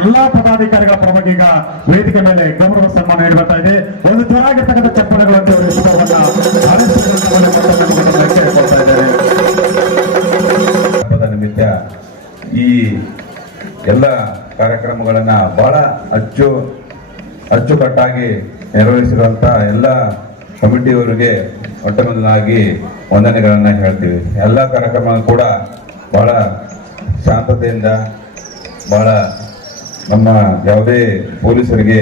ಎಲ್ಲಾ ಪದಾಧಿಕಾರಿಗಳ ಪರವಾಗಿ ಈಗ ವೇದಿಕೆ ಮೇಲೆ ಗೌರವ ಸನ್ಮಾನ ನೀಡಬರ್ತಾ ಇದೆ. ಒಂದು ಜೋರಾಗಿರ್ತಕ್ಕಂಥ ಚಪ್ಪಲಗಳಂತೆ ಅವರು ನಿಮಿತ್ತ ಈ ಎಲ್ಲ ಕಾರ್ಯಕ್ರಮಗಳನ್ನ ಬಹಳ ಅಚ್ಚು ಅಚ್ಚುಕಟ್ಟಾಗಿ ನಿರ್ವಹಿಸಿರುವಂತಹ ಎಲ್ಲ ಕಮಿಟಿಯವರಿಗೆ ಮೊಟ್ಟಮೊದಲಾಗಿ ವಂದನೆಗಳನ್ನ ಹೇಳ್ತೀವಿ. ಎಲ್ಲ ಕಾರ್ಯಕ್ರಮ ಕೂಡ ಬಹಳ ಶಾಂತತೆಯಿಂದ ಬಹಳ ನಮ್ಮ ಯಾವುದೇ ಪೊಲೀಸರಿಗೆ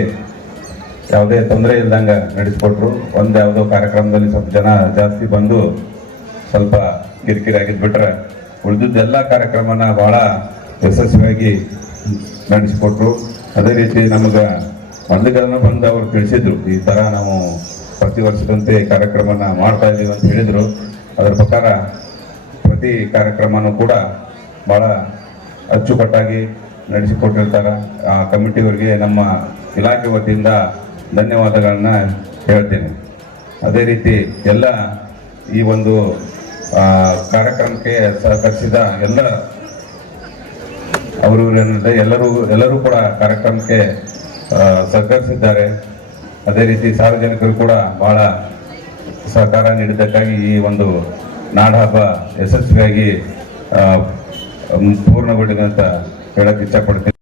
ಯಾವುದೇ ತೊಂದರೆ ಇಲ್ಲದಂಗೆ ನಡೆಸ್ಕೊಟ್ರು. ಒಂದು ಯಾವುದೋ ಕಾರ್ಯಕ್ರಮದಲ್ಲಿ ಸ್ವಲ್ಪ ಜನ ಜಾಸ್ತಿ ಬಂದು ಸ್ವಲ್ಪ ಕಿರಿಕಿರಿ ಆಗಿದ್ಬಿಟ್ರೆ ಉಳಿದಿದ್ದೆಲ್ಲ ಕಾರ್ಯಕ್ರಮನ ಭಾಳ ಯಶಸ್ವಿಯಾಗಿ ನಡೆಸಿಕೊಟ್ರು. ಅದೇ ರೀತಿ ನಮಗೆ ಮೊದಲಿಗೆಲ್ಲ ಬಂದು ಅವರು ತಿಳಿಸಿದ್ರು, ಈ ಥರ ನಾವು ಪ್ರತಿ ವರ್ಷದಂತೆ ಕಾರ್ಯಕ್ರಮನ ಮಾಡ್ತಾ ಇದ್ದೀವಿ ಅಂತ ಹೇಳಿದರು. ಅದರ ಪ್ರಕಾರ ಪ್ರತಿ ಕಾರ್ಯಕ್ರಮನೂ ಕೂಡ ಭಾಳ ಅಚ್ಚುಕಟ್ಟಾಗಿ ನಡೆಸಿಕೊಟ್ಟಿರ್ತಾರೆ. ಆ ಕಮಿಟಿಯವರಿಗೆ ನಮ್ಮ ಇಲಾಖೆ ವತಿಯಿಂದ ಧನ್ಯವಾದಗಳನ್ನು ಹೇಳ್ತೇನೆ. ಅದೇ ರೀತಿ ಎಲ್ಲ ಈ ಒಂದು ಕಾರ್ಯಕ್ರಮಕ್ಕೆ ಸಹಕರಿಸಿದ ಎಲ್ಲ ಅವರು ಏನಂದರೆ ಎಲ್ಲರೂ ಎಲ್ಲರೂ ಕೂಡ ಕಾರ್ಯಕ್ರಮಕ್ಕೆ ಸಹಕರಿಸಿದ್ದಾರೆ. ಅದೇ ರೀತಿ ಸಾರ್ವಜನಿಕರು ಕೂಡ ಬಹಳ ಸಹಕಾರ ನೀಡಿದ್ದಕ್ಕಾಗಿ ಈ ಒಂದು ನಾಡಹಬ್ಬ ಯಶಸ್ವಿಯಾಗಿ ಪೂರ್ಣಗೊಂಡಿದೆ ಅಂತ ಹೇಳಕ್ ಇಷ್ಟಪಡ್ತೀನಿ.